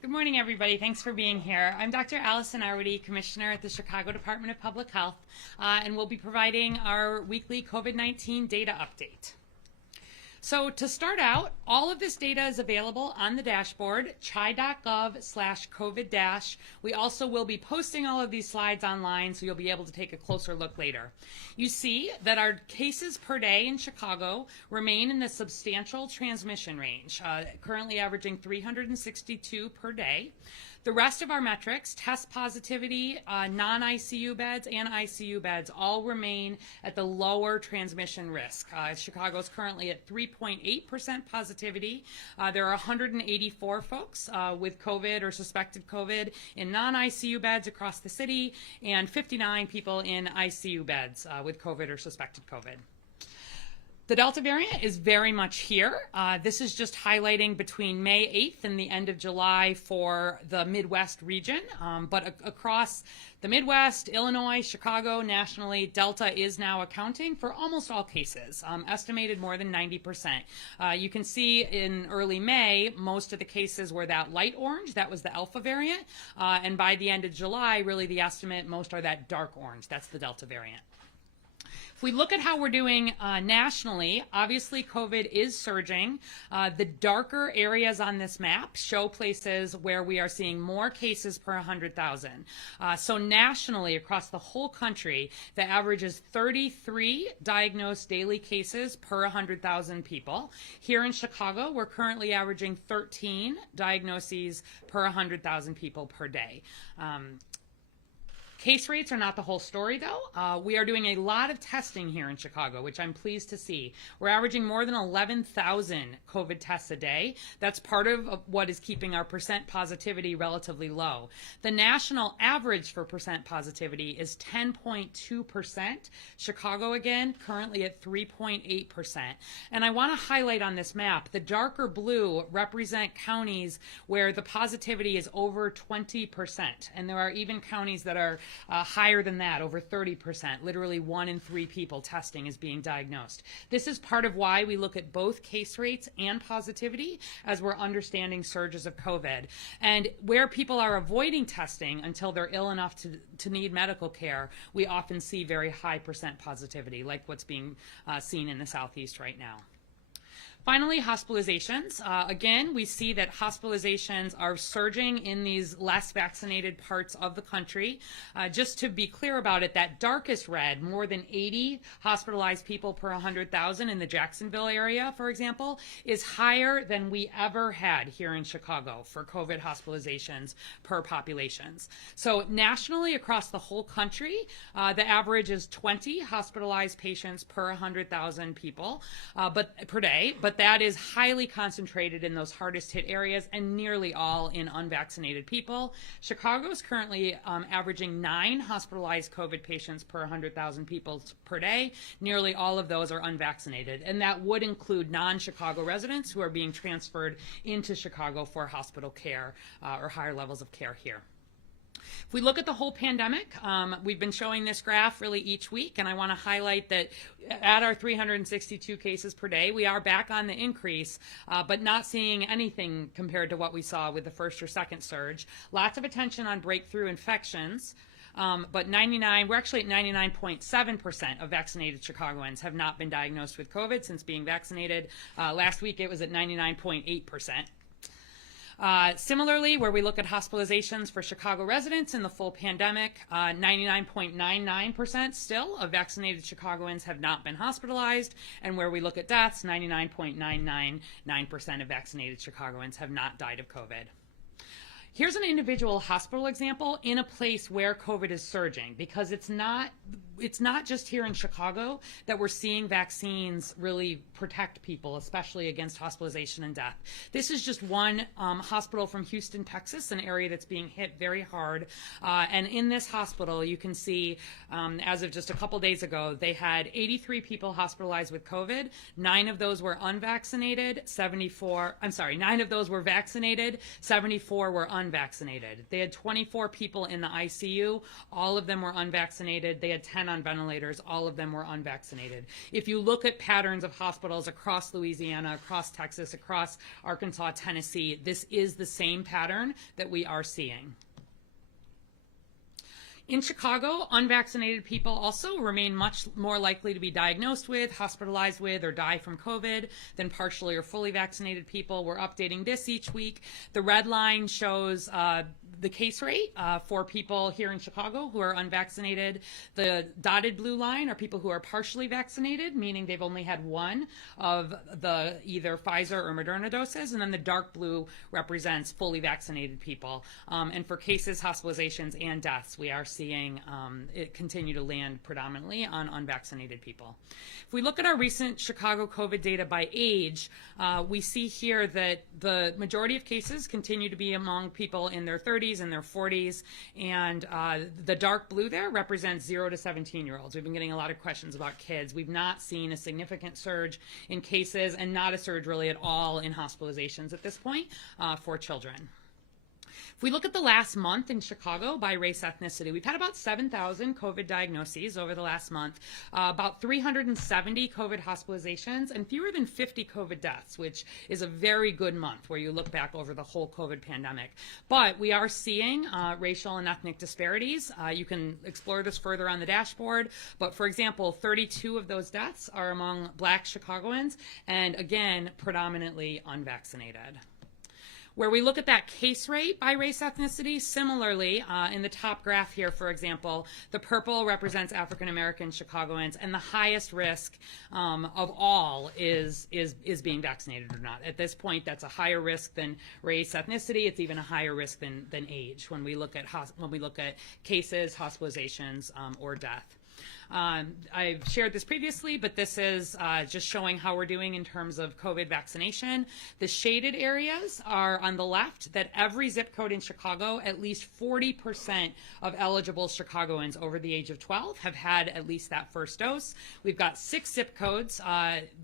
Good morning, everybody. Thanks for being here. I'm Dr. Allison Arwady, Commissioner at the Chicago Department of Public Health, and we'll be providing our weekly COVID-19 data update. So to start out, all of this data is available on the dashboard, chi.gov/COVID-. We also will be posting all of these slides online, so you'll be able to take a closer look later. You see that our cases per day in Chicago remain in the substantial transmission range, currently averaging 362 per day. The rest of our metrics, test positivity, non-ICU beds, and ICU beds, all remain at the lower transmission risk. Chicago is currently at 3.8% positivity. There are 184 folks with COVID or suspected COVID in non-ICU beds across the city, and 59 people in ICU beds with COVID or suspected COVID. The Delta variant is very much here. This is just highlighting between May 8th and the end of July for the Midwest region, but across the Midwest, Illinois, Chicago, nationally, Delta is now accounting for almost all cases, estimated more than 90%. You can see in early May, most of the cases were that light orange, that was the Alpha variant, and by the end of July, really the estimate, most are that dark orange, that's the Delta variant. If we look at how we're doing nationally, obviously COVID is surging. The darker areas on this map show places where we are seeing more cases per 100,000. So nationally, across the whole country, the average is 33 diagnosed daily cases per 100,000 people. Here in Chicago, we're currently averaging 13 diagnoses per 100,000 people per day. Case rates are not the whole story, though. We are doing a lot of testing here in Chicago, which I'm pleased to see. We're averaging more than 11,000 COVID tests a day. That's part of what is keeping our percent positivity relatively low. The national average for percent positivity is 10.2%. Chicago, again, currently at 3.8%. And I want to highlight on this map, the darker blue represent counties where the positivity is over 20%. And there are even counties that are higher than that, over 30%. Literally 1 in 3 people testing is being diagnosed. This is part of why we look at both case rates and positivity as we're understanding surges of COVID. And where people are avoiding testing until they're ill enough to need medical care, we often see very high percent positivity, like what's being seen in the Southeast right now. Finally, hospitalizations. Again, we see that hospitalizations are surging in these less vaccinated parts of the country. Just to be clear about it, that darkest red, more than 80 hospitalized people per 100,000 in the Jacksonville area, for example, is higher than we ever had here in Chicago for COVID hospitalizations per populations. So nationally, across the whole country, the average is 20 hospitalized patients per 100,000 people per day, but that is highly concentrated in those hardest hit areas and nearly all in unvaccinated people. Chicago is currently averaging 9 hospitalized COVID patients per 100,000 people per day. Nearly all of those are unvaccinated, and that would include non-Chicago residents who are being transferred into Chicago for hospital care or higher levels of care here. If we look at the whole pandemic, we've been showing this graph really each week, and I want to highlight that at our 362 cases per day, we are back on the increase, but not seeing anything compared to what we saw with the first or second surge. Lots of attention on breakthrough infections. But we're actually at 99.7% of vaccinated Chicagoans have not been diagnosed with COVID since being vaccinated. Last week it was at 99.8%. Similarly, where we look at hospitalizations for Chicago residents in the full pandemic, 99.99% still of vaccinated Chicagoans have not been hospitalized, and where we look at deaths, 99.999% of vaccinated Chicagoans have not died of COVID. Here's an individual hospital example in a place where COVID is surging, because it's not just here in Chicago that we're seeing vaccines really protect people, especially against hospitalization and death. This is just one hospital from Houston, Texas, an area that's being hit very hard. And in this hospital, you can see, as of just a couple days ago, they had 83 people hospitalized with COVID. 9 of those were unvaccinated. 9 of those were vaccinated. 74 were unvaccinated. They had 24 people in the ICU. All of them were unvaccinated. They had 10 on ventilators. All of them were unvaccinated. If you look at patterns of hospitals across Louisiana, across Texas, across Arkansas, Tennessee, this is the same pattern that we are seeing. In Chicago, unvaccinated people also remain much more likely to be diagnosed with, hospitalized with, or die from COVID than partially or fully vaccinated people. We're updating this each week. The red line shows the case rate for people here in Chicago who are unvaccinated. The dotted blue line are people who are partially vaccinated, meaning they've only had one of the either Pfizer or Moderna doses, and then the dark blue represents fully vaccinated people. And for cases, hospitalizations, and deaths, we are seeing it continue to land predominantly on unvaccinated people. If we look at our recent Chicago COVID data by age, we see here that the majority of cases continue to be among people in their 30s and their 40s, and the dark blue there represents 0 to 17-year-olds. We've been getting a lot of questions about kids. We've not seen a significant surge in cases and not a surge really at all in hospitalizations at this point for children. If we look at the last month in Chicago by race ethnicity, we've had about 7,000 COVID diagnoses over the last month, about 370 COVID hospitalizations, and fewer than 50 COVID deaths, which is a very good month where you look back over the whole COVID pandemic. But we are seeing racial and ethnic disparities. You can explore this further on the dashboard, but for example, 32 of those deaths are among Black Chicagoans, and again, predominantly unvaccinated. Where we look at that case rate by race ethnicity, similarly, in the top graph here, for example, the purple represents African American Chicagoans, and the highest risk of all is being vaccinated or not. At this point, that's a higher risk than race ethnicity. It's even a higher risk than age when we look at cases, hospitalizations, or death. I've shared this previously, but this is just showing how we're doing in terms of COVID vaccination. The shaded areas are on the left, that every zip code in Chicago, at least 40% of eligible Chicagoans over the age of 12 have had at least that first dose. We've got 6 zip codes,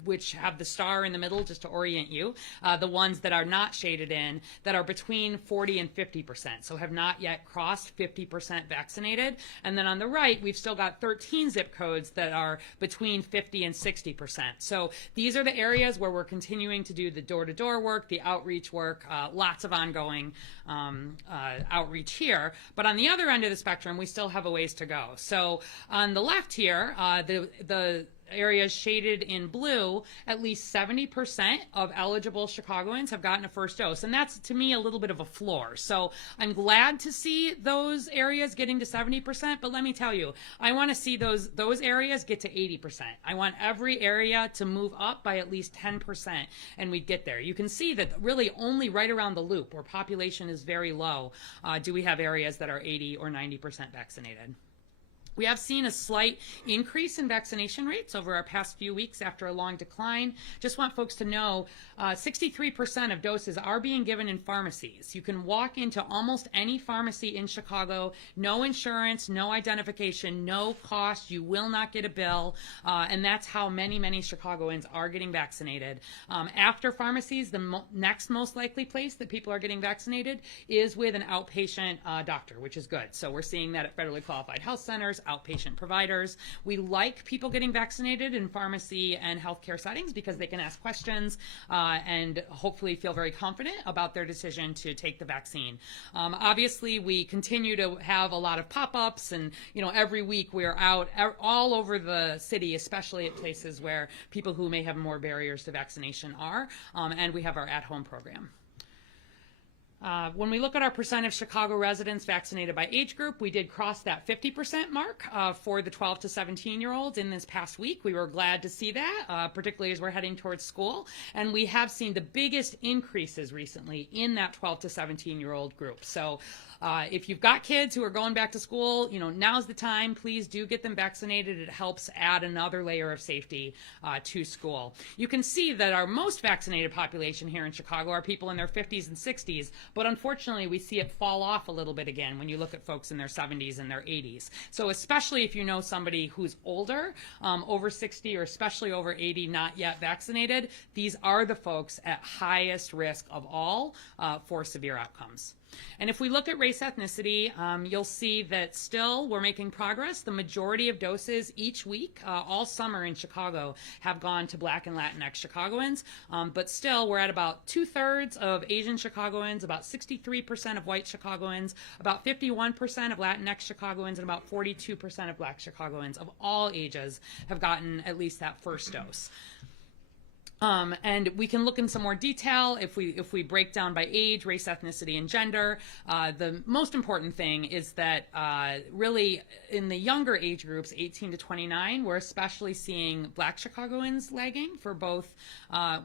which have the star in the middle just to orient you, the ones that are not shaded in, that are between 40 and 50%, so have not yet crossed 50% vaccinated. And then on the right, we've still got 13 zip codes that are between 50 and 60%. So these are the areas where we're continuing to do the door-to-door work, the outreach work, lots of ongoing outreach here. But on the other end of the spectrum, we still have a ways to go. So on the left here, the areas shaded in blue, at least 70% of eligible Chicagoans have gotten a first dose. And that's, to me, a little bit of a floor. So I'm glad to see those areas getting to 70%, but let me tell you, I want to see those areas get to 80%. I want every area to move up by at least 10%, and we get there. You can see that really only right around the loop, where population is very low, do we have areas that are 80 or 90% vaccinated. We have seen a slight increase in vaccination rates over our past few weeks after a long decline. Just want folks to know 63% of doses are being given in pharmacies. You can walk into almost any pharmacy in Chicago, no insurance, no identification, no cost. You will not get a bill, and that's how many Chicagoans are getting vaccinated. After pharmacies, the next most likely place that people are getting vaccinated is with an outpatient doctor, which is good. So we're seeing that at federally qualified health centers, outpatient providers. We like people getting vaccinated in pharmacy and healthcare settings because they can ask questions and hopefully feel very confident about their decision to take the vaccine. Obviously, we continue to have a lot of pop-ups, and every week we're out all over the city, especially at places where people who may have more barriers to vaccination are, and we have our at-home program. When we look at our percent of Chicago residents vaccinated by age group, we did cross that 50% mark for the 12 to 17-year-olds in this past week. We were glad to see that, particularly as we're heading towards school. And we have seen the biggest increases recently in that 12 to 17-year-old group. So if you've got kids who are going back to school, now's the time. Please do get them vaccinated. It helps add another layer of safety to school. You can see that our most vaccinated population here in Chicago are people in their 50s and 60s, but unfortunately we see it fall off a little bit again when you look at folks in their 70s and their 80s. So especially if you know somebody who's older, over 60 or especially over 80, not yet vaccinated, these are the folks at highest risk of all for severe outcomes. And if we look at race ethnicity, you'll see that still we're making progress. The majority of doses each week, all summer in Chicago, have gone to Black and Latinx Chicagoans. But still, we're at about 2/3 of Asian Chicagoans, about 63% of white Chicagoans, about 51% of Latinx Chicagoans, and about 42% of Black Chicagoans of all ages have gotten at least that first dose. And we can look in some more detail if we break down by age, race, ethnicity, and gender. The most important thing is that really in the younger age groups, 18 to 29, we're especially seeing Black Chicagoans lagging for both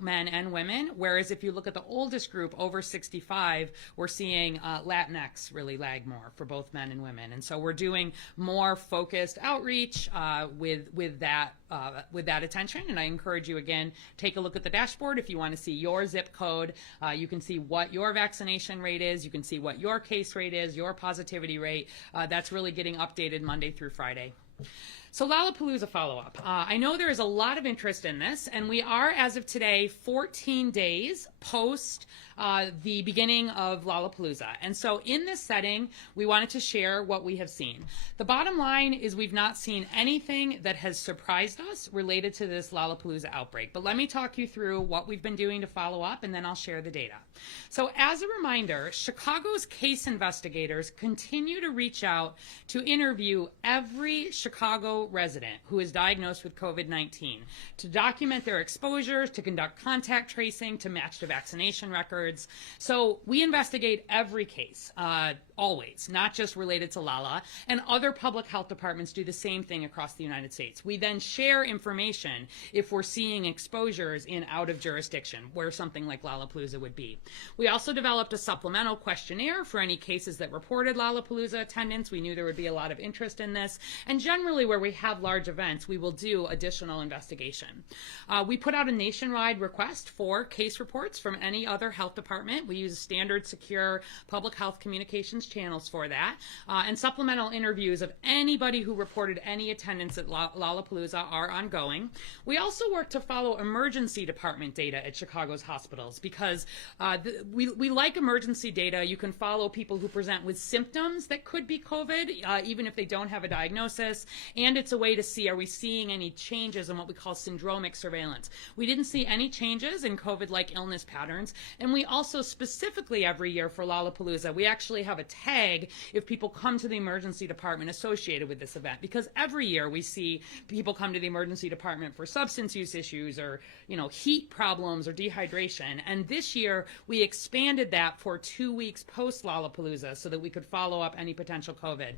men and women, whereas if you look at the oldest group, over 65, we're seeing Latinx really lag more for both men and women. And so we're doing more focused outreach with that attention. And I encourage you, again, take a look at the dashboard. If you want to see your zip code, you can see what your vaccination rate is. You can see what your case rate is, your positivity rate. That's really getting updated Monday through Friday. So Lollapalooza follow-up. I know there is a lot of interest in this, and we are, as of today, 14 days post the beginning of Lollapalooza. And so in this setting, we wanted to share what we have seen. The bottom line is we've not seen anything that has surprised us related to this Lollapalooza outbreak. But let me talk you through what we've been doing to follow up, and then I'll share the data. So as a reminder, Chicago's case investigators continue to reach out to interview every Chicago resident who is diagnosed with COVID-19 to document their exposures, to conduct contact tracing, to match to vaccination records. So we investigate every case, always, not just related to Lala, and other public health departments do the same thing across the United States. We then share information if we're seeing exposures in out of jurisdiction, where something like Lollapalooza would be. We also developed a supplemental questionnaire for any cases that reported Lollapalooza attendance. We knew there would be a lot of interest in this, and generally where we have large events, we will do additional investigation. We put out a nationwide request for case reports from any other health department. We use standard, secure public health communications channels for that, and supplemental interviews of anybody who reported any attendance at Lollapalooza are ongoing. We also work to follow emergency department data at Chicago's hospitals because we like emergency data. You can follow people who present with symptoms that could be COVID, even if they don't have a diagnosis, and it's a way to see, are we seeing any changes in what we call syndromic surveillance. We didn't see any changes in COVID-like illness patterns, and we also specifically every year for Lollapalooza, we actually have a tag if people come to the emergency department associated with this event, because every year we see people come to the emergency department for substance use issues or, heat problems or dehydration. And this year we expanded that for 2 weeks post Lollapalooza so that we could follow up any potential COVID.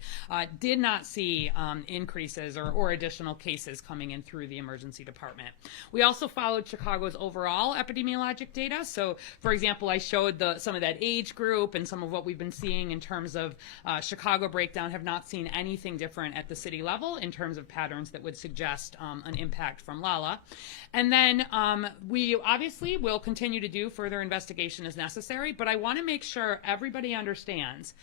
Did not see increases or additional cases coming in through the emergency department. We also followed Chicago's overall epidemiologic data. So, for example, I showed some of that age group and some of what we've been seeing in terms of Chicago breakdown. Have not seen anything different at the city level in terms of patterns that would suggest an impact from Lala. And then we obviously will continue to do further investigation as necessary, but I want to make sure everybody understands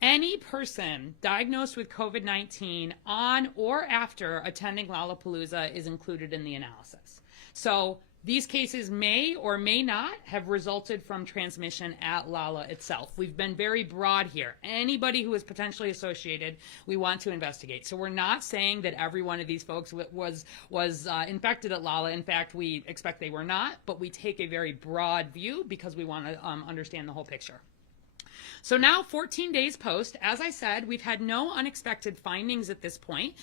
any person diagnosed with COVID-19 on or after attending Lollapalooza is included in the analysis. So these cases may or may not have resulted from transmission at Lala itself. We've been very broad here. Anybody who is potentially associated, we want to investigate. So we're not saying that every one of these folks was infected at Lala. In fact, we expect they were not, but we take a very broad view because we want to understand the whole picture. So now 14 days post, as I said, we've had no unexpected findings at this point.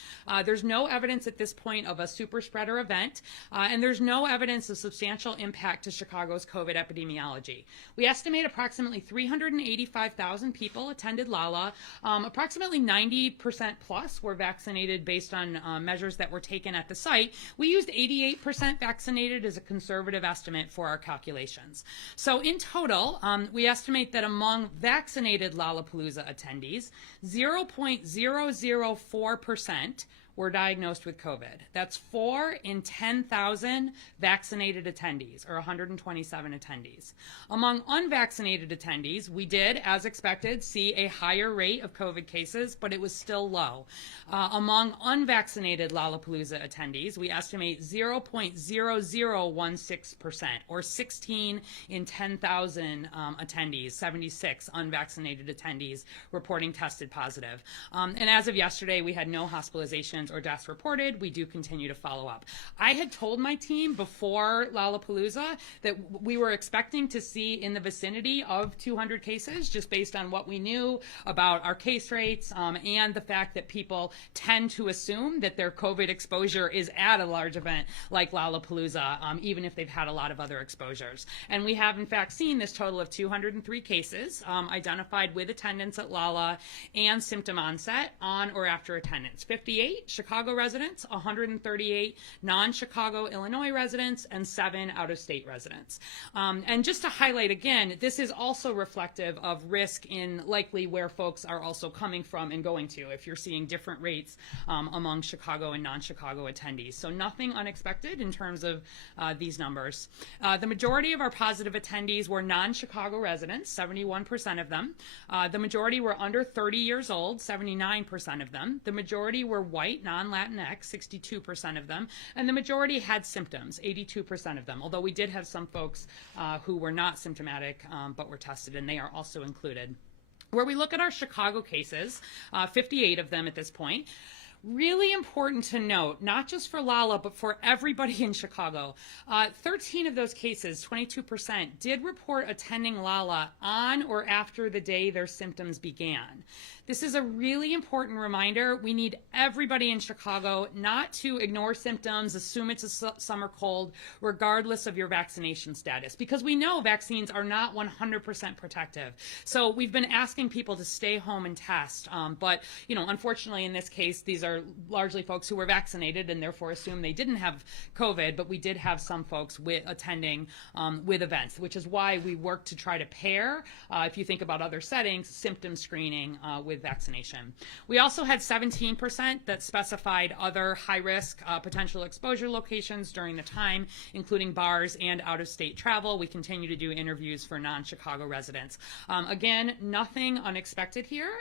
There's no evidence at this point of a super spreader event, and there's no evidence of substantial impact to Chicago's COVID epidemiology. We estimate approximately 385,000 people attended Lala. Approximately 90% plus were vaccinated based on measures that were taken at the site. We used 88% vaccinated as a conservative estimate for our calculations. So in total, we estimate that among vaccinated Lollapalooza attendees, 0.004% were diagnosed with COVID. That's 4 in 10,000 vaccinated attendees, or 127 attendees. Among unvaccinated attendees, we did, as expected, see a higher rate of COVID cases, but it was still low. Among unvaccinated Lollapalooza attendees, we estimate 0.0016%, or 16 in 10,000 attendees, 76 unvaccinated attendees reporting tested positive. And as of yesterday, we had no hospitalizations or deaths reported. We do continue to follow up. I had told my team before Lollapalooza that we were expecting to see in the vicinity of 200 cases, just based on what we knew about our case rates and the fact that people tend to assume that their COVID exposure is at a large event like Lollapalooza, even if they've had a lot of other exposures. And we have, in fact, seen this total of 203 cases identified with attendance at Lolla and symptom onset on or after attendance. 58 Chicago residents, 138 non-Chicago Illinois residents, and 7 out-of-state residents. And just to highlight again, this is also reflective of risk in likely where folks are also coming from and going to, if you're seeing different rates among Chicago and non-Chicago attendees. So nothing unexpected in terms of these numbers. The majority of our positive attendees were non-Chicago residents, 71% of them. The majority were under 30 years old, 79% of them. The majority were white, non-Latinx, 62% of them. And the majority had symptoms, 82% of them, although we did have some folks who were not symptomatic but were tested, and they are also included. Where we look at our Chicago cases, 58 of them at this point, really important to note, not just for Lolla, but for everybody in Chicago. 13 of those cases, 22%, did report attending Lolla on or after the day their symptoms began. This is a really important reminder. We need everybody in Chicago not to ignore symptoms, assume it's a summer cold, regardless of your vaccination status, because we know vaccines are not 100% protective. So we've been asking people to stay home and test, but unfortunately in this case, these are largely folks who were vaccinated and therefore assume they didn't have COVID, but we did have some folks attending with events, which is why we work to try to pair, if you think about other settings, symptom screening with vaccination. We also had 17% that specified other high-risk potential exposure locations during the time, including bars and out-of-state travel. We continue to do interviews for non-Chicago residents. Again, nothing unexpected here.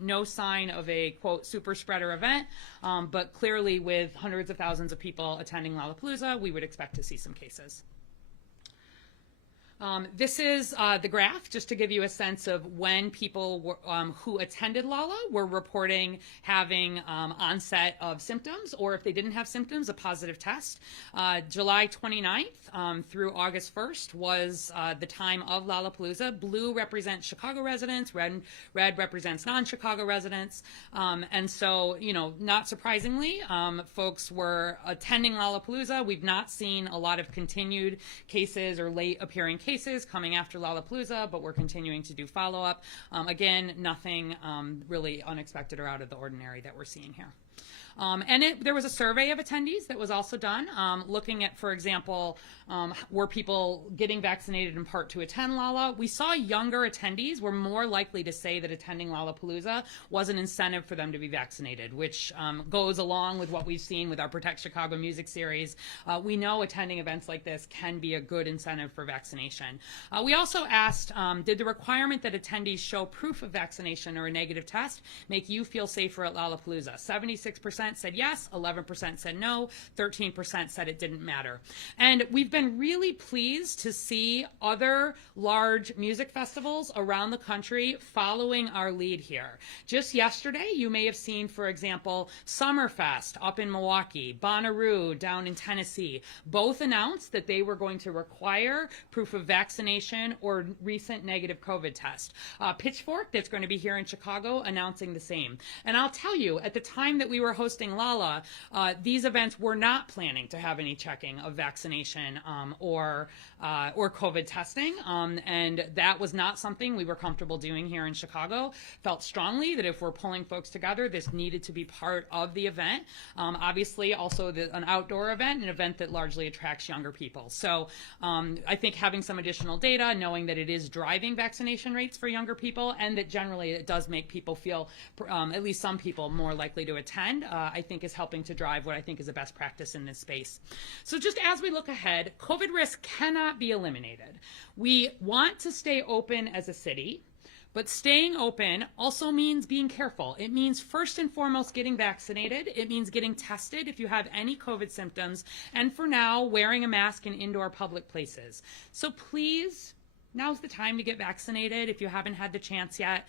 No sign of a, quote, super spreader event, but clearly with hundreds of thousands of people attending Lollapalooza, we would expect to see some cases. This is the graph, just to give you a sense of when people who attended Lolla were reporting having onset of symptoms, or if they didn't have symptoms, a positive test. July 29th through August 1st was the time of Lollapalooza. Blue represents Chicago residents, red represents non-Chicago residents. And so, not surprisingly, folks were attending Lollapalooza. We've not seen a lot of continued cases or late appearing cases coming after Lollapalooza, but we're continuing to do follow-up. Again, nothing really unexpected or out of the ordinary that we're seeing here. There was a survey of attendees that was also done, looking at, for example, were people getting vaccinated in part to attend Lolla? We saw younger attendees were more likely to say that attending Lollapalooza was an incentive for them to be vaccinated, which goes along with what we've seen with our Protect Chicago music series. We know attending events like this can be a good incentive for vaccination. We also asked, did the requirement that attendees show proof of vaccination or a negative test make you feel safer at Lollapalooza? 76% said yes, 11% said no, 13% said it didn't matter. And we've been really pleased to see other large music festivals around the country following our lead here. Just yesterday, you may have seen, for example, Summerfest up in Milwaukee, Bonnaroo down in Tennessee. Both announced that they were going to require proof of vaccination or recent negative COVID test. Pitchfork, that's going to be here in Chicago, announcing the same. And I'll tell you, at the time that we were hosting Lolla, these events were not planning to have any checking of vaccination or COVID testing, and that was not something we were comfortable doing here in Chicago. Felt strongly that if we're pulling folks together, this needed to be part of the event. Obviously, also an outdoor event, an event that largely attracts younger people. So I think having some additional data, knowing that it is driving vaccination rates for younger people, and that generally it does make people feel, at least some people, more likely to attend, I think is helping to drive what I think is a best practice in this space. So just as we look ahead, COVID risk cannot be eliminated. We want to stay open as a city. But staying open also means being careful. It means first and foremost getting vaccinated. It means getting tested if you have any COVID symptoms. And for now, wearing a mask in indoor public places. So please, now's the time to get vaccinated if you haven't had the chance yet.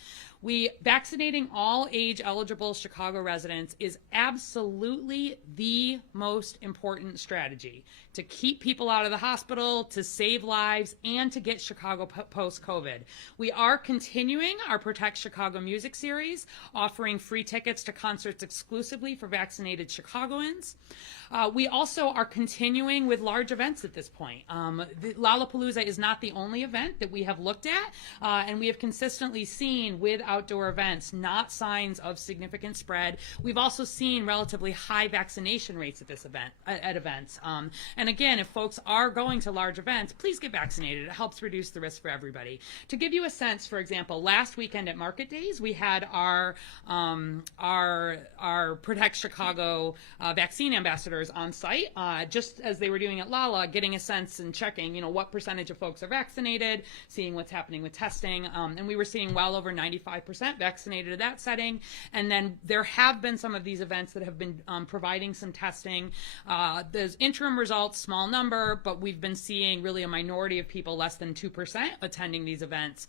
Vaccinating all age-eligible Chicago residents is absolutely the most important strategy to keep people out of the hospital, to save lives, and to get Chicago post-COVID. We are continuing our Protect Chicago music series, offering free tickets to concerts exclusively for vaccinated Chicagoans. We also are continuing with large events at this point. Lollapalooza is not the only event that we have looked at, and we have consistently seen with outdoor events not signs of significant spread. We've also seen relatively high vaccination rates at this event, at events. And again, if folks are going to large events, please get vaccinated. It helps reduce the risk for everybody. To give you a sense, for example, last weekend at Market Days, we had our Protect Chicago vaccine ambassadors on site, just as they were doing at Lala, getting a sense and checking, what percentage of folks are vaccinated, seeing what's happening with testing, and we were seeing well over 95% vaccinated at that setting. And then there have been some of these events that have been providing some testing. There's interim results, small number, but we've been seeing really a minority of people, less than 2%, attending these events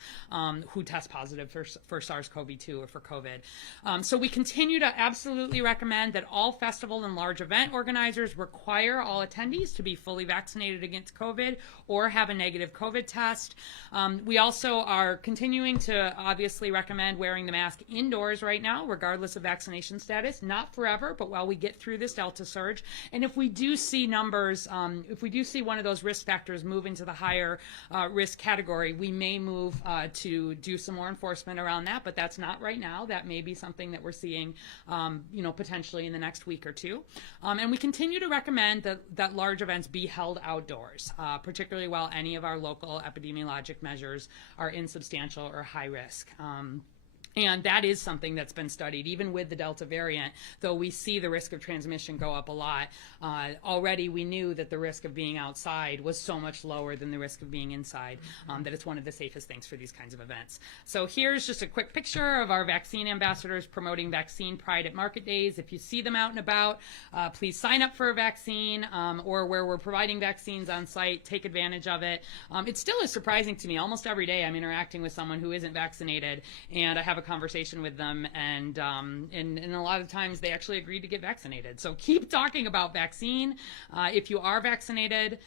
who test positive for SARS-CoV-2 or for COVID. So we continue to absolutely recommend that all festival and large event organizers require all attendees to be fully vaccinated against COVID or have a negative COVID test. We also are continuing to obviously recommend wearing the mask indoors right now, regardless of vaccination status. Not forever, but while we get through this Delta surge. And if we do see numbers, if we do see one of those risk factors move into the higher risk category, we may move to do some more enforcement around that, but that's not right now. That may be something that we're seeing, potentially in the next week or two. And we continue to recommend that large events be held outdoors, particularly while any of our local epidemiologic measures are insubstantial or high risk. And that is something that's been studied, even with the Delta variant, though we see the risk of transmission go up a lot. Already we knew that the risk of being outside was so much lower than the risk of being inside, that it's one of the safest things for these kinds of events. So here's just a quick picture of our vaccine ambassadors promoting vaccine pride at Market Days. If you see them out and about, please sign up for a vaccine, or where we're providing vaccines on site, take advantage of it. It still is surprising to me. Almost every day I'm interacting with someone who isn't vaccinated, and I have a conversation with them, and a lot of times they actually agreed to get vaccinated. So keep talking about vaccine. If you are vaccinated,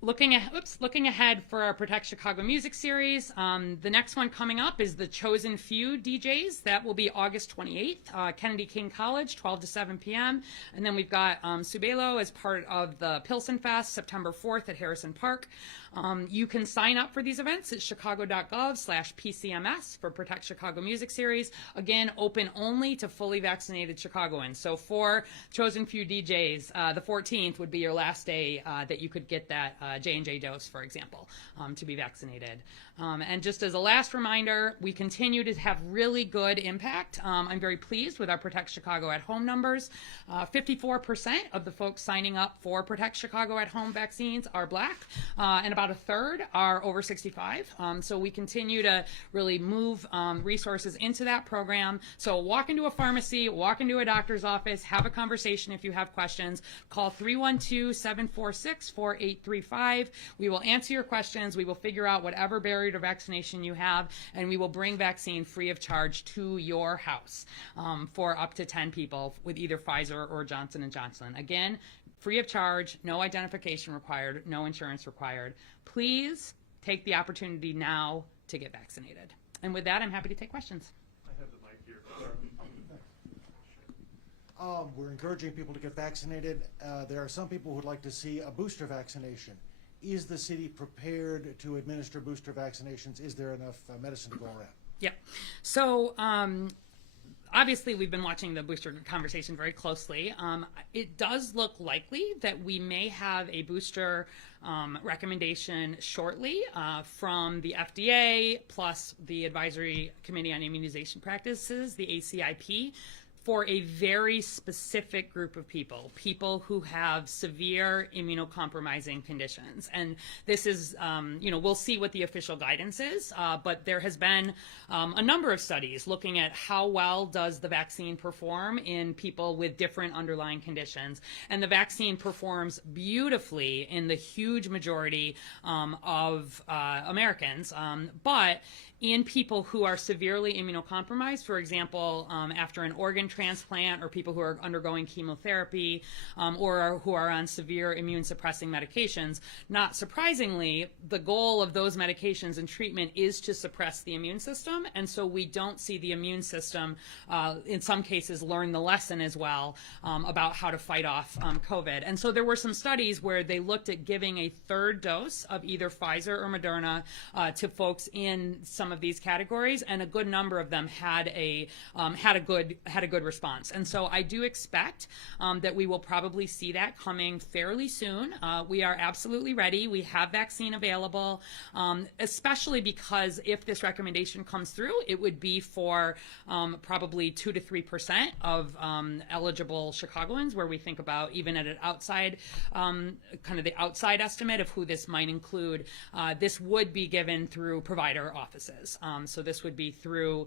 looking ahead for our Protect Chicago music series, the next one coming up is the Chosen Few DJs. That will be August 28th, Kennedy King College, 12 to 7 p.m. And then we've got Subelo as part of the Pilsen Fest, September 4th at Harrison Park. You can sign up for these events at chicago.gov/PCMS for Protect Chicago Music Series. Again, open only to fully vaccinated Chicagoans. So for Chosen Few DJs, the 14th would be your last day that you could get that J&J dose, for example, to be vaccinated. And just as a last reminder, we continue to have really good impact. I'm very pleased with our Protect Chicago at Home numbers. 54% of the folks signing up for Protect Chicago at Home vaccines are Black, and about a third are over 65. So we continue to really move resources into that program. So walk into a pharmacy, walk into a doctor's office, have a conversation if you have questions. Call 312-746-4835. We will answer your questions. We will figure out whatever barrier to vaccination you have, and we will bring vaccine free of charge to your house for up to 10 people with either Pfizer or Johnson & Johnson. Again, free of charge, no identification required, no insurance required. Please take the opportunity now to get vaccinated. And with that, I'm happy to take questions. I have the mic here. We're encouraging people to get vaccinated. There are some people who would like to see a booster vaccination. Is the city prepared to administer booster vaccinations? Is there enough medicine to go around? Yeah. So obviously we've been watching the booster conversation very closely. It does look likely that we may have a booster recommendation shortly from the FDA plus the Advisory Committee on Immunization Practices, the ACIP. for a very specific group of people, people who have severe immunocompromising conditions. And this is, we'll see what the official guidance is, but there has been a number of studies looking at how well does the vaccine perform in people with different underlying conditions. And the vaccine performs beautifully in the huge majority of Americans, but in people who are severely immunocompromised, for example, after an organ transplant, or people who are undergoing chemotherapy, or who are on severe immune suppressing medications, not surprisingly, the goal of those medications and treatment is to suppress the immune system. And so we don't see the immune system, in some cases, learn the lesson as well about how to fight off COVID. And so there were some studies where they looked at giving a third dose of either Pfizer or Moderna to folks in some of these categories, and a good number of them had a good response. And so I do expect that we will probably see that coming fairly soon. We are absolutely ready. We have vaccine available, especially because if this recommendation comes through, it would be for probably 2 to 3% of eligible Chicagoans, where we think about even at an outside, kind of the outside estimate of who this might include. This would be given through provider offices. So this would be through,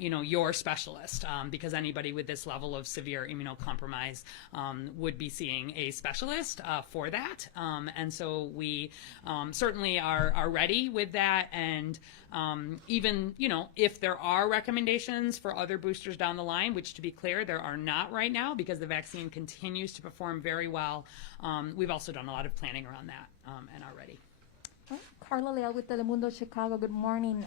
your specialist, because anybody with this level of severe immunocompromise would be seeing a specialist for that. And so we certainly are ready with that. And even, if there are recommendations for other boosters down the line, which to be clear, there are not right now because the vaccine continues to perform very well, we've also done a lot of planning around that and are ready. Carla Leal with Telemundo Chicago. Good morning.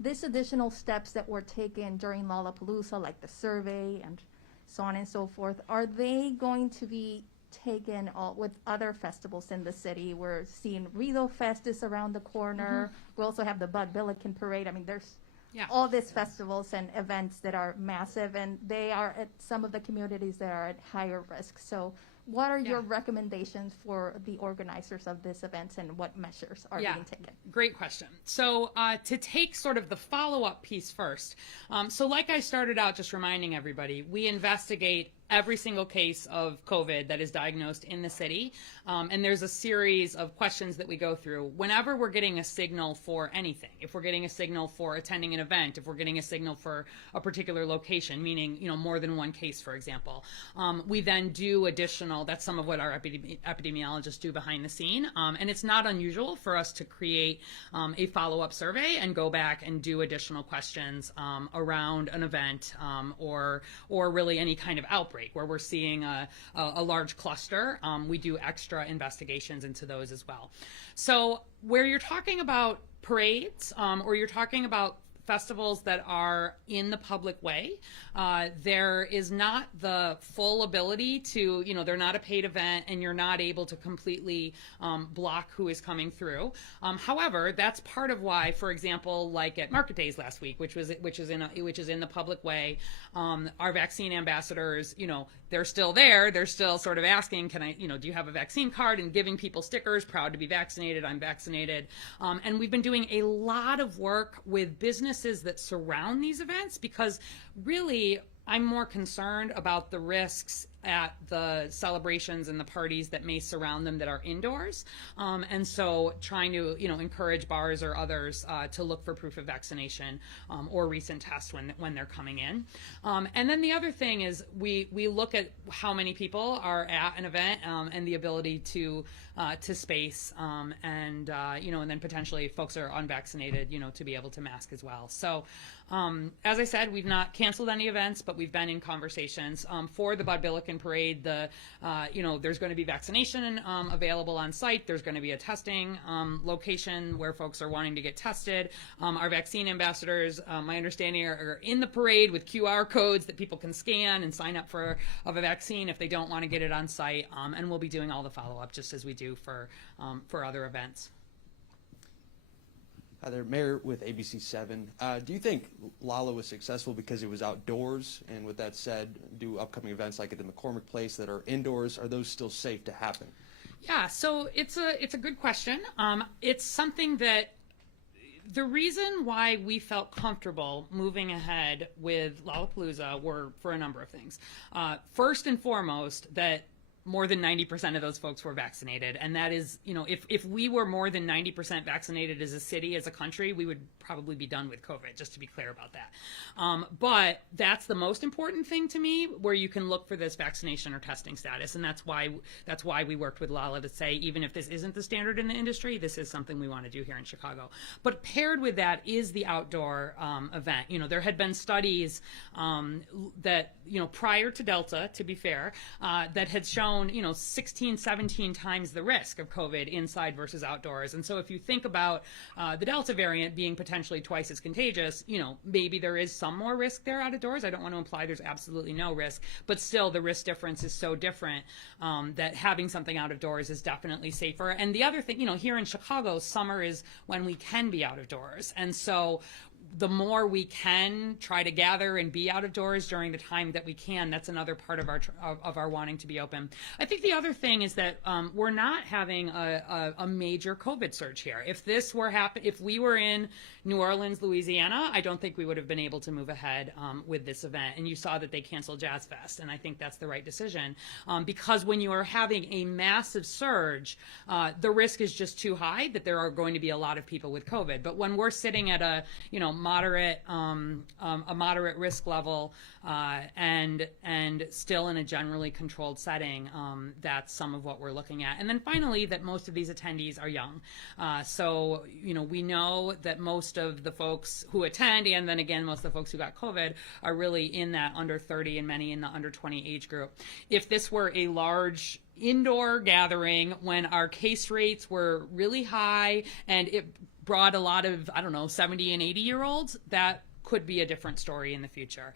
These additional steps that were taken during Lollapalooza, like the survey and so on and so forth, are they going to be taken with other festivals in the city? We're seeing Rideau Fest is around the corner. We also have the Bud Billiken Parade. I mean, there's all these festivals and events that are massive, and they are at some of the communities that are at higher risk. So what are your recommendations for the organizers of these events, and what measures are being taken? Great question. So to take sort of the follow-up piece first, so like I started out just reminding everybody, we investigate every single case of COVID that is diagnosed in the city. And there's a series of questions that we go through whenever we're getting a signal for anything. If we're getting a signal for attending an event, if we're getting a signal for a particular location, meaning, more than one case, for example, we then do additional, that's some of what our epidemiologists do behind the scene. And it's not unusual for us to create a follow-up survey and go back and do additional questions around an event or really any kind of outbreak where we're seeing a large cluster. We do extra investigations into those as well. So where you're talking about parades or you're talking about festivals that are in the public way, there is not the full ability to, they're not a paid event and you're not able to completely block who is coming through. However, that's part of why, for example, like at Market Days last week, which is in the public way, our vaccine ambassadors, they're still there. They're still sort of asking, can I, do you have a vaccine card, and giving people stickers, proud to be vaccinated, I'm vaccinated. And we've been doing a lot of work with businesses that surround these events, because really I'm more concerned about the risks at the celebrations and the parties that may surround them that are indoors. And so trying to, encourage bars or others to look for proof of vaccination or recent tests when they're coming in. And then the other thing is we look at how many people are at an event and the ability to space and then potentially if folks are unvaccinated, to be able to mask as well. So as I said, we've not canceled any events, but we've been in conversations for the Bud Billiken Parade. There's going to be vaccination available on site. There's going to be a testing location where folks are wanting to get tested. Our vaccine ambassadors, my understanding, are in the parade with QR codes that people can scan and sign up for a vaccine if they don't want to get it on site. And we'll be doing all the follow-up just as we do for other events. Hi there, Mayor with ABC7. Do you think Lolla was successful because it was outdoors? And with that said, do upcoming events like at the McCormick Place that are indoors, are those still safe to happen? Yeah, so it's a good question. It's something that The reason why we felt comfortable moving ahead with Lollapalooza were for a number of things. First and foremost, that more than 90% of those folks were vaccinated. And that is, if we were more than 90% vaccinated as a city, as a country, we would probably be done with COVID, just to be clear about that. But that's the most important thing to me, where you can look for this vaccination or testing status. And that's why we worked with Lala to say, even if this isn't the standard in the industry, this is something we want to do here in Chicago. But paired with that is the outdoor event. There had been studies that, prior to Delta, to be fair, that had shown 16, 17 times the risk of COVID inside versus outdoors. And so if you think about the Delta variant being potentially twice as contagious, maybe there is some more risk there outdoors. I don't want to imply there's absolutely no risk, but still the risk difference is so different that having something out of doors is definitely safer. And the other thing, here in Chicago, summer is when we can be out of doors. And so the more we can try to gather and be out of doors during the time that we can, that's another part of our wanting to be open. I think the other thing is that we're not having a major COVID surge here. If this were if we were in New Orleans, Louisiana, I don't think we would have been able to move ahead with this event. And you saw that they canceled Jazz Fest, and I think that's the right decision, because when you are having a massive surge, the risk is just too high that there are going to be a lot of people with COVID. But when we're sitting at a moderate risk level and still in a generally controlled setting, that's some of what we're looking at. And then finally, that most of these attendees are young. So we know that most of the folks who attend, and then again most of the folks who got COVID, are really in that under 30 and many in the under 20 age group. If this were a large indoor gathering when our case rates were really high and it brought a lot of, 70 and 80-year-olds, that could be a different story in the future.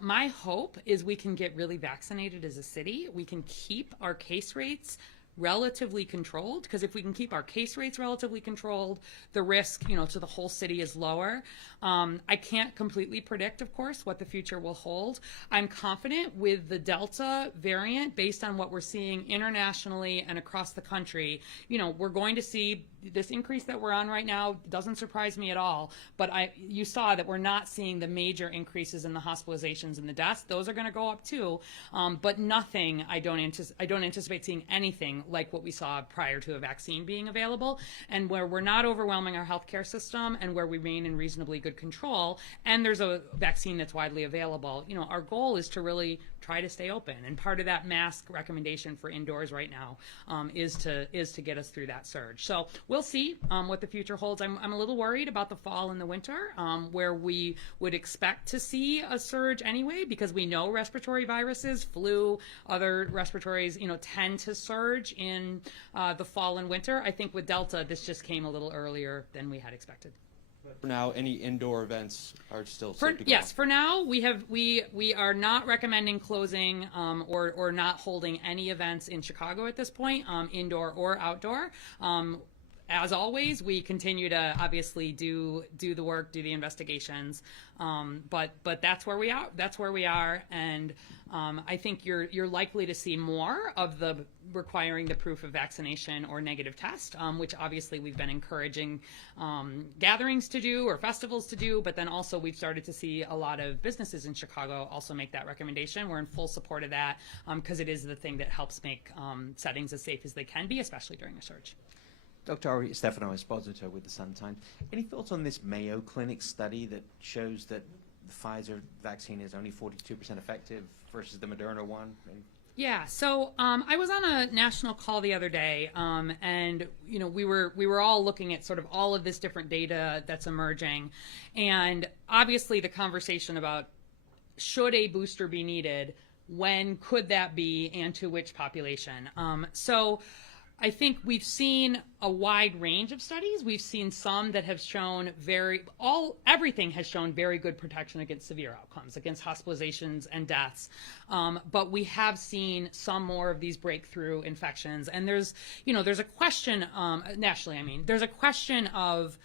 My hope is we can get really vaccinated as a city. We can keep our case rates relatively controlled, because if we can keep our case rates relatively controlled, the risk, to the whole city is lower. I can't completely predict, of course, what the future will hold. I'm confident with the Delta variant, based on what we're seeing internationally and across the country. We're going to see this increase that we're on right now. Doesn't surprise me at all, but you saw that we're not seeing the major increases in the hospitalizations and the deaths. Those are going to go up too, but nothing. I don't anticipate seeing anything like what we saw prior to a vaccine being available, and where we're not overwhelming our healthcare system, and where we remain in reasonably good control, and there's a vaccine that's widely available. Our goal is to really try to stay open, and part of that mask recommendation for indoors right now is to get us through that surge. So we'll see what the future holds. I'm a little worried about the fall and the winter, where we would expect to see a surge anyway, because we know respiratory viruses, flu, other respiratories, tend to surge in the fall and winter. I think with Delta, this just came a little earlier than we had expected. For now, any indoor events are still safe to go? Yes, for now we are not recommending closing or not holding any events in Chicago at this point, indoor or outdoor. As always, we continue to obviously do the work, do the investigations, but that's where we are. That's where we are, and I think you're likely to see more of the requiring the proof of vaccination or negative test, which obviously we've been encouraging gatherings to do or festivals to do, but then also we've started to see a lot of businesses in Chicago also make that recommendation. We're in full support of that, because it is the thing that helps make settings as safe as they can be, especially during a surge. Dr. Ari Stefano Esposito with the Sun-Times. Any thoughts on this Mayo Clinic study that shows that the Pfizer vaccine is only 42% effective versus the Moderna one? Yeah, so I was on a national call the other day, and we were all looking at sort of all of this different data that's emerging, and obviously the conversation about should a booster be needed, when could that be, and to which population. So I think we've seen a wide range of studies. We've seen some that have shown everything has shown very good protection against severe outcomes, against hospitalizations and deaths. But we have seen some more of these breakthrough infections. And there's a question, nationally, there's a question of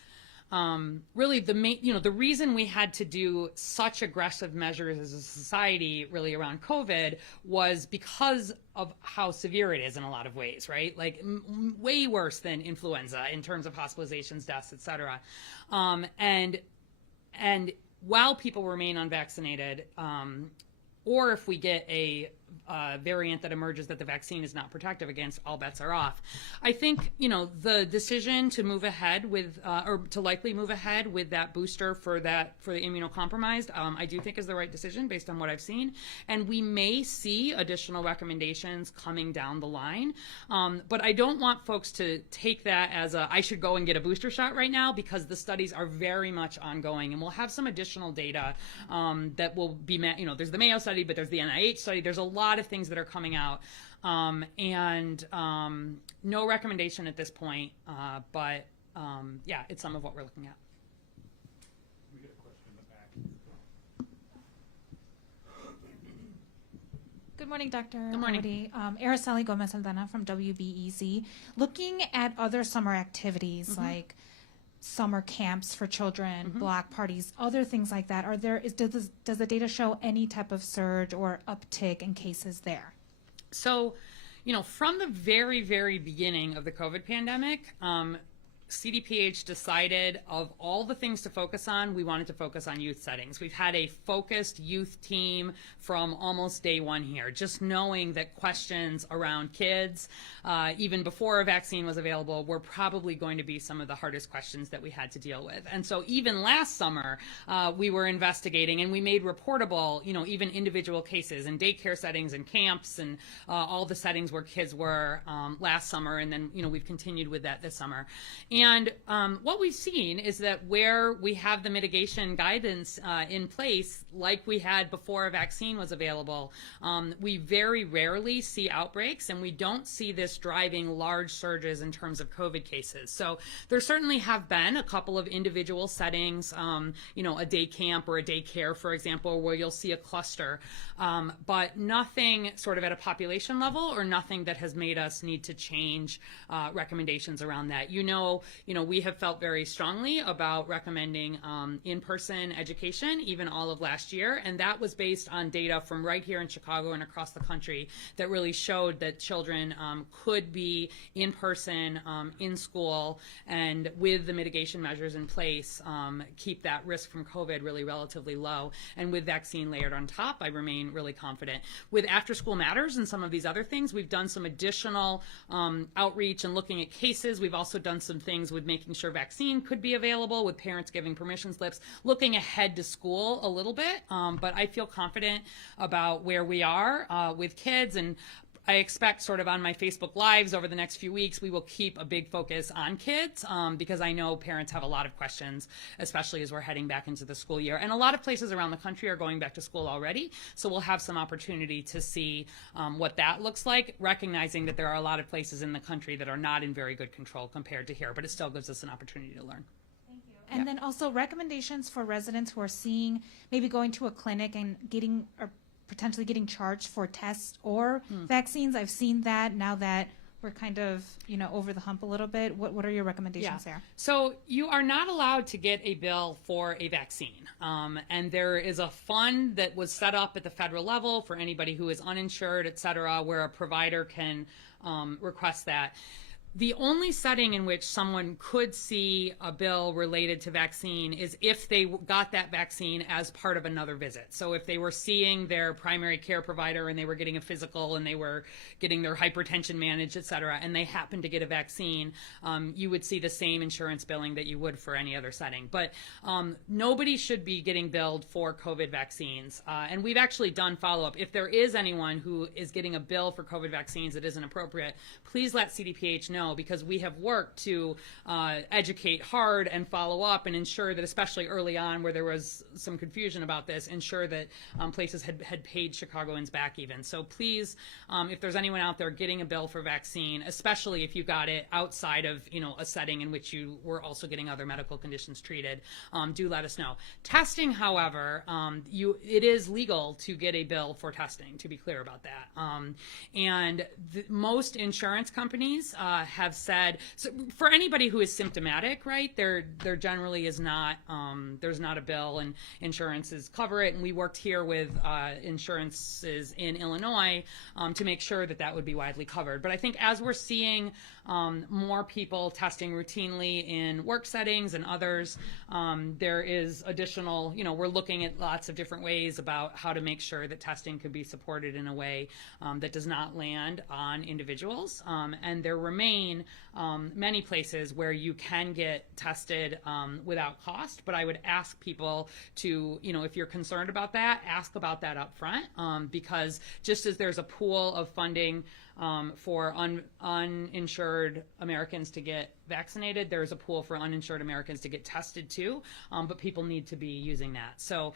really the reason we had to do such aggressive measures as a society really around COVID was because of how severe it is in a lot of ways, right? Like way worse than influenza in terms of hospitalizations, deaths, et cetera. And while people remain unvaccinated, or if we get a variant that emerges that the vaccine is not protective against, all bets are off. I think, the decision to move ahead with, or to likely move ahead with that booster for the immunocompromised, I do think is the right decision based on what I've seen. And we may see additional recommendations coming down the line. But I don't want folks to take that as I should go and get a booster shot right now, because the studies are very much ongoing, and we'll have some additional data that will be, there's the Mayo study, but there's the NIH study. There's a lot of things that are coming out, and no recommendation at this point, but yeah, it's some of what we're looking at. We get a question in the back. Good morning, Dr. Good morning. Araceli Gomez-Aldana from WBEZ. Looking at other summer activities like summer camps for children, block parties, other things like that, does the data show any type of surge or uptick in cases there? So, from the very, very beginning of the COVID pandemic, CDPH decided of all the things to focus on, we wanted to focus on youth settings. We've had a focused youth team from almost day one here, just knowing that questions around kids, even before a vaccine was available, were probably going to be some of the hardest questions that we had to deal with. And so even last summer, we were investigating, and we made reportable, even individual cases in daycare settings and camps and all the settings where kids were last summer. And then, we've continued with that this summer. And what we've seen is that where we have the mitigation guidance in place, like we had before a vaccine was available, we very rarely see outbreaks, and we don't see this driving large surges in terms of COVID cases. So there certainly have been a couple of individual settings, a day camp or a daycare, for example, where you'll see a cluster, but nothing sort of at a population level, or nothing that has made us need to change recommendations around that. We have felt very strongly about recommending in-person education, even all of last year, and that was based on data from right here in Chicago and across the country that really showed that children could be in person, in school, and with the mitigation measures in place, keep that risk from COVID really relatively low. And with vaccine layered on top, I remain really confident. With After School Matters and some of these other things, we've done some additional outreach and looking at cases. We've also done some things with making sure vaccine could be available, with parents giving permission slips, looking ahead to school a little bit. But I feel confident about where we are with kids, and I expect sort of on my Facebook Lives over the next few weeks, we will keep a big focus on kids because I know parents have a lot of questions, especially as we're heading back into the school year. And a lot of places around the country are going back to school already, so we'll have some opportunity to see what that looks like, recognizing that there are a lot of places in the country that are not in very good control compared to here, but it still gives us an opportunity to learn. Thank you. And then also recommendations for residents who are maybe going to a clinic and getting or potentially getting charged for tests or vaccines. I've seen that now that we're kind of, over the hump a little bit. What are your recommendations there? So you are not allowed to get a bill for a vaccine. And there is a fund that was set up at the federal level for anybody who is uninsured, et cetera, where a provider can request that. The only setting in which someone could see a bill related to vaccine is if they got that vaccine as part of another visit. So if they were seeing their primary care provider and they were getting a physical and they were getting their hypertension managed, et cetera, and they happened to get a vaccine, you would see the same insurance billing that you would for any other setting. But nobody should be getting billed for COVID vaccines. And we've actually done follow-up. If there is anyone who is getting a bill for COVID vaccines that isn't appropriate, please let CDPH know, because we have worked to educate hard and follow up and ensure that, especially early on where there was some confusion about this, ensure that places had paid Chicagoans back even. So please, if there's anyone out there getting a bill for vaccine, especially if you got it outside of a setting in which you were also getting other medical conditions treated, do let us know. Testing, however, it is legal to get a bill for testing, to be clear about that. And most insurance companies have said, so for anybody who is symptomatic, right, there generally is not, there's not a bill, and insurances cover it. And we worked here with insurances in Illinois to make sure that that would be widely covered. But I think as we're seeing more people testing routinely in work settings and others, there is additional, we're looking at lots of different ways about how to make sure that testing could be supported in a way that does not land on individuals. And there remain many places where you can get tested without cost, but I would ask people to, if you're concerned about that, ask about that up front, because just as there's a pool of funding for uninsured Americans to get vaccinated, there's a pool for uninsured Americans to get tested too, but people need to be using that. So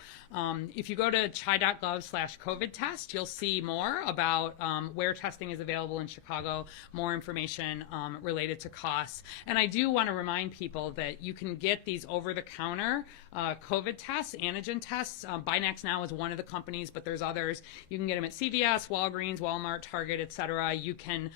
if you go to chi.gov/COVID test, you'll see more about where testing is available in Chicago, more information related to costs. And I do want to remind people that you can get these over-the-counter COVID tests, antigen tests. Binax now is one of the companies, but there's others. You can get them at CVS, Walgreens, Walmart, Target, etc. You can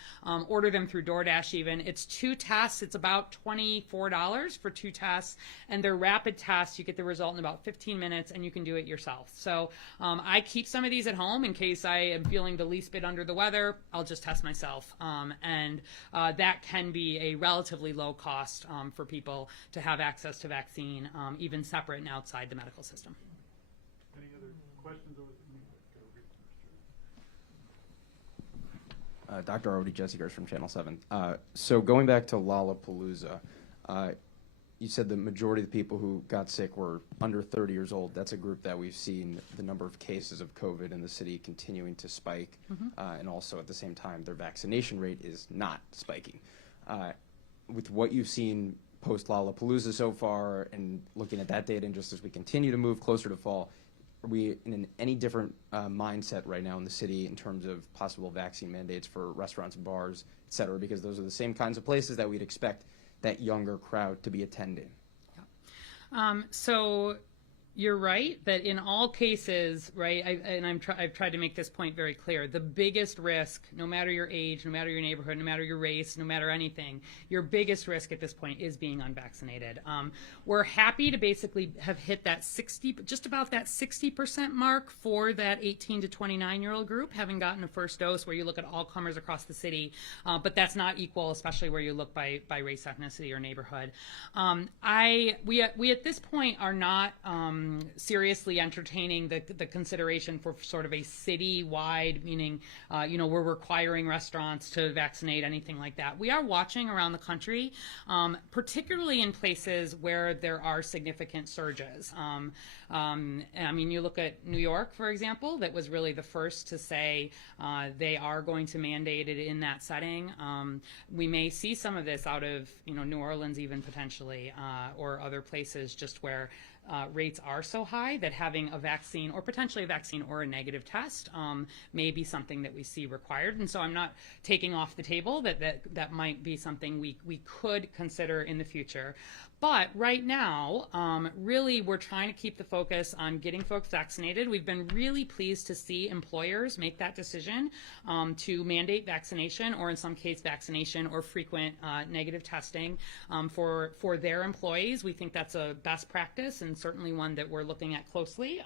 order them through DoorDash even. It's 2 tests. It's about $24 for 2 tests, and they're rapid tests. You get the result in about 15 minutes, and you can do it yourself. So I keep some of these at home in case I am feeling the least bit under the weather. I'll just test myself, and that can be a relatively low cost for people to have access to vaccine, even separate and outside the medical system. Any other questions? Dr. Arodi Jessigers from Channel 7. So going back to Lollapalooza, you said the majority of the people who got sick were under 30 years old. That's a group that we've seen the number of cases of COVID in the city continuing to spike, and also at the same time their vaccination rate is not spiking. With what you've seen post Lollapalooza so far, and looking at that data, and just as we continue to move closer to fall, are we in any different mindset right now in the city in terms of possible vaccine mandates for restaurants and bars, et cetera, because those are the same kinds of places that we'd expect that younger crowd to be attending? So you're right that in all cases, right, I've tried to make this point very clear, the biggest risk, no matter your age, no matter your neighborhood, no matter your race, no matter anything, your biggest risk at this point is being unvaccinated. We're happy to basically have hit that just about that 60% mark for that 18 to 29-year-old group, having gotten a first dose, where you look at all comers across the city, but that's not equal, especially where you look by race, ethnicity, or neighborhood. We at this point are not seriously entertaining the consideration for sort of a city-wide, meaning, we're requiring restaurants to vaccinate, anything like that. We are watching around the country, particularly in places where there are significant surges. You look at New York, for example, that was really the first to say they are going to mandate it in that setting. We may see some of this out of, New Orleans even potentially, or other places just where rates are so high that having a vaccine, or potentially a vaccine or a negative test, may be something that we see required. And so I'm not taking off the table that might be something we could consider in the future. But right now, really, we're trying to keep the focus on getting folks vaccinated. We've been really pleased to see employers make that decision to mandate vaccination, or in some case, vaccination or frequent negative testing for their employees. We think that's a best practice, and certainly one that we're looking at closely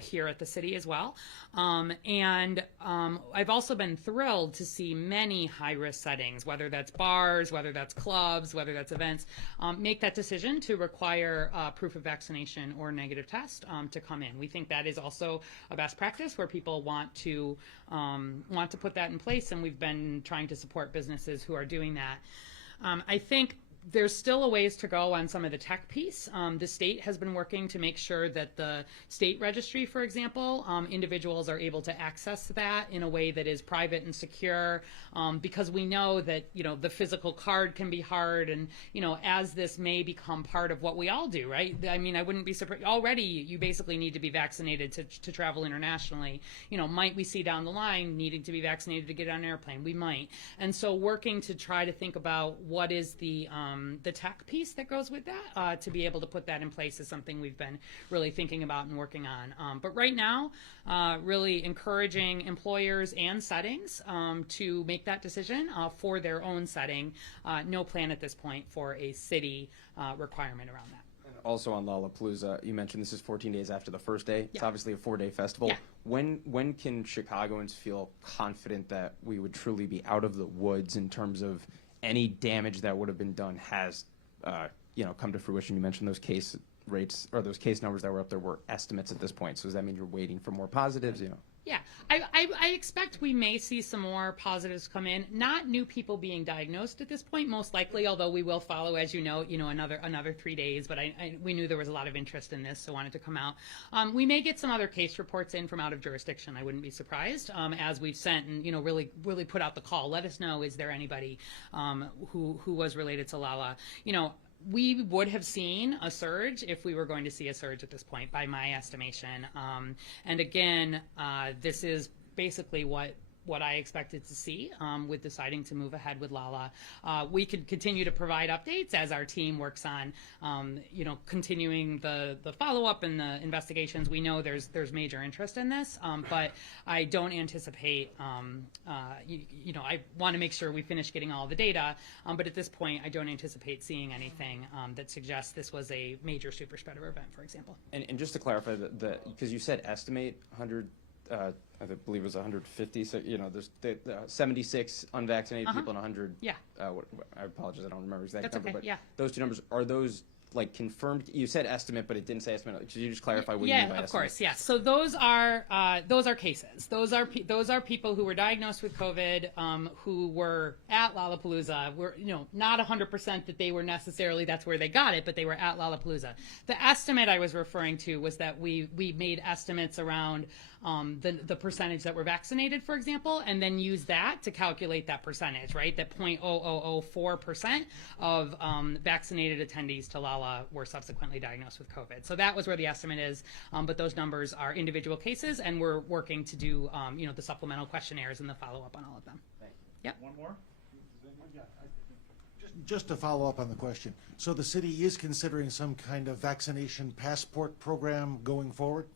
here at the city as well. I've also been thrilled to see many high-risk settings, whether that's bars, whether that's clubs, whether that's events, make that decision to require proof of vaccination or negative test to come in. We think that is also a best practice where people want to put that in place, and we've been trying to support businesses who are doing that. I think there's still a ways to go on some of the tech piece. The state has been working to make sure that the state registry, for example, individuals are able to access that in a way that is private and secure, because we know that, the physical card can be hard, and, as this may become part of what we all do, right? I wouldn't be surprised. Already, you basically need to be vaccinated to travel internationally. Might we see down the line needing to be vaccinated to get on an airplane? We might. And so working to try to think about what is the the tech piece that goes with that, to be able to put that in place is something we've been really thinking about and working on. But right now, really encouraging employers and settings to make that decision for their own setting. No plan at this point for a city requirement around that. Also on Lollapalooza, you mentioned this is 14 days after the first day. It's Yeah. obviously a 4-day festival. Yeah. When can Chicagoans feel confident that we would truly be out of the woods in terms of any damage that would have been done has come to fruition? You mentioned those case rates or those case numbers that were up there were estimates at this point. So does that mean you're waiting for more positives? Yeah, I expect we may see some more positives come in. Not new people being diagnosed at this point, most likely. Although we will follow, as you know, another 3 days. But we knew there was a lot of interest in this, so wanted to come out. We may get some other case reports in from out of jurisdiction. I wouldn't be surprised, as we've sent and really put out the call. Let us know, is there anybody who was related to Lala? We would have seen a surge if we were going to see a surge at this point, by my estimation. And again, this is basically what I expected to see with deciding to move ahead with Lala. We could continue to provide updates as our team works on, continuing the follow-up and the investigations. We know there's major interest in this, but I don't anticipate, I want to make sure we finish getting all the data, but at this point, I don't anticipate seeing anything that suggests this was a major super spreader event, for example. And just to clarify, because you said estimate 100, I believe it was 150. So there's 76 unvaccinated people and 100. Yeah. I apologize, I don't remember exact That's number. okay, But yeah. those two numbers, are those confirmed? You said estimate, but it didn't say estimate. Could you just clarify what you mean by Yeah, of estimate? course. Yeah. So those are cases. Those are people who were diagnosed with COVID, who were at Lollapalooza. We're not 100% that they were necessarily that's where they got it, but they were at Lollapalooza. The estimate I was referring to was that we made estimates around the percentage that were vaccinated, for example, and then use that to calculate that percentage, right? That 0.0004% of vaccinated attendees to Lala were subsequently diagnosed with COVID. So that was where the estimate is, but those numbers are individual cases, and we're working to do the supplemental questionnaires and the follow-up on all of them. Yep. One more? Just to follow up on the question, so the city is considering some kind of vaccination passport program going forward?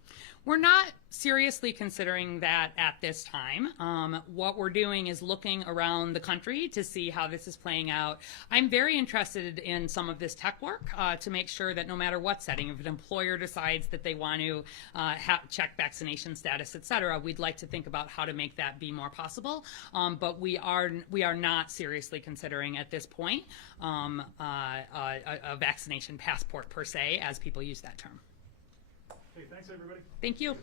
We're not seriously considering that at this time. What we're doing is looking around the country to see how this is playing out. I'm very interested in some of this tech work to make sure that no matter what setting, if an employer decides that they want to check vaccination status, et cetera, we'd like to think about how to make that be more possible. But we are not seriously considering at this point a vaccination passport per se, as people use that term. Okay, thanks, everybody. Thank you.